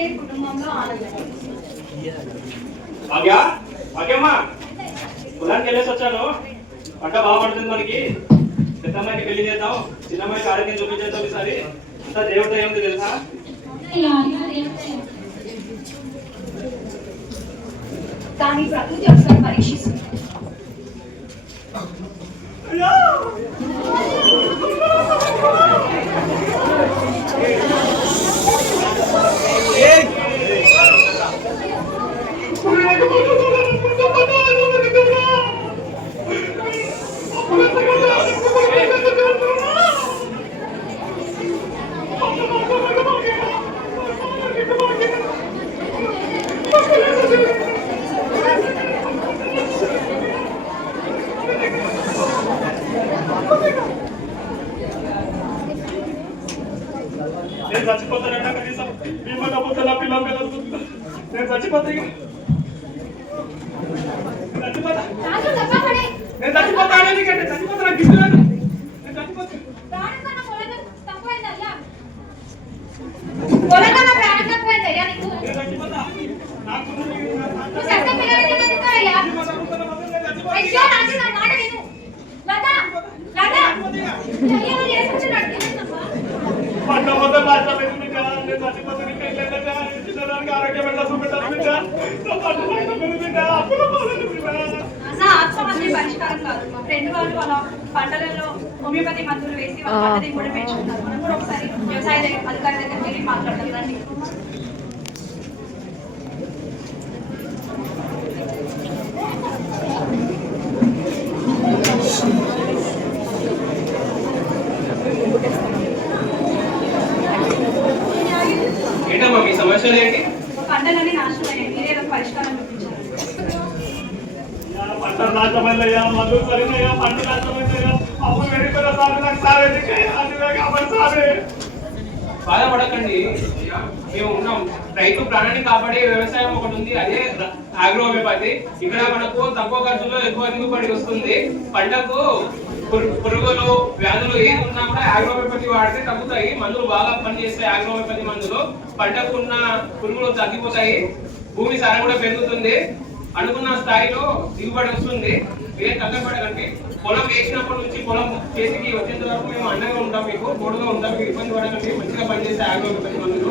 అయితే కుటుంబంలో ఆనందం. పొలానికి వెళ్ళేసి వచ్చాను. పంట బాగా పడుతుంది మనకి. పెద్దమ్మాయికి పెళ్లి చేద్దాం, చిన్నమ్మాయికి ఆరోగ్యం చూపించేద్దాం. ఈసారి అంతా దేవుడితో ఏముంది తెలుసా? కానీ ప్రకృతి ఒకసారి పరీక్షిస్తుంది. నేను చచ్చిపోతానంట. కనీసం భీమా డబ్బుతో నా పిల్లలు కలుగుతుంది. నేను చచ్చిపోతా. నేను చచ్చిపోతాను. ఎందుకంటే చచ్చిపోతా గిఫ్ట్ లేదు. నేను చచ్చిపోతాను. ఆత్మహత్య పరిష్కారం కాదు. మా ఫ్రెండ్ వాళ్ళు వాళ్ళ పంటలలో హోమియోపతి మందులు వేసి వాళ్ళ పంట దిగుబడి పెంచుకున్నారు. మనం కూడా ఒకసారి వ్యవసాయ అధికారి దగ్గర వెళ్ళి మాట్లాడతాం రండి. ఏంటమ్మా మీ సమస్యలు ఏంటి? పంటలన్నీ నాశనం అయ్యాయి. మీరే పరిష్కారం చూపించారు. పంటలు నాశమైందయ్యా, మందులు సరిపోయా, పంటలు నాశమైందయ్యా, అప్పులు వెళ్ళిపోయిన సార్ నాకు సారే. బాధపడకండి, మేము ఉన్నాం. రైతు ప్రాణాన్ని కాపాడే వ్యవసాయం ఒకటి ఉంది, అదే ఆగ్రో హోమియోపతి. ఇక్కడ మనకు తక్కువ ఖర్చులో ఎక్కువ దిగుబడి వస్తుంది. పంటకు పురుగులు వ్యాధులు ఏది ఉన్నా కూడా ఆగ్రో హోమియోపతి వాడితే తగ్గుతాయి. మందులు బాగా పనిచేస్తాయి. ఆగ్రో హోమియోపతి మందులు పంటకు ఉన్న పురుగులు తగ్గిపోతాయి. భూమి సారం కూడా పెరుగుతుంది. అనుకున్న స్థాయిలో దిగుబడి వస్తుంది. ఏం తగ్గపడకండి. పొలం వేసినప్పటి నుంచి పొలం చేతికి వచ్చేంత వరకు మేము అండగా ఉంటాం. మీకు తోడుగా ఉంటాం. మీకు ఇబ్బంది పడకండి. మంచిగా పనిచేస్తే ఆగ్రో హోమియోపతి మందులు.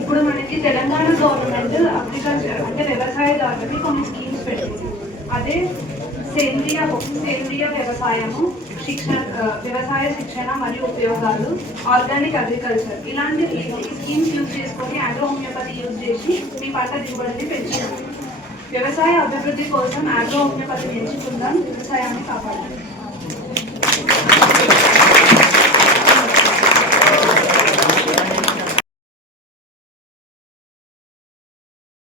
ఇప్పుడు మనకి తెలంగాణ గవర్నమెంట్ అగ్రికల్చర్ అంటే వ్యవసాయదారులకి కొన్ని స్కీమ్స్ పెట్టింది. అదే సేంద్రియ వ్యవసాయము, వ్యవసాయ శిక్షణ మరియు ఉపయోగాలు, ఆర్గానిక్ అగ్రికల్చర్, ఇలాంటి స్కీమ్స్ యూజ్ చేసుకొని ఆగ్రో హోమియోపతి యూజ్ చేసి మీ పంట దిగుబడిని పెంచారు. వ్యవసాయ అభివృద్ధి కోసం ఆగ్రో హోమియోపతిని ఎంచుకుందాం. వ్యవసాయాన్ని కాపాడాలి.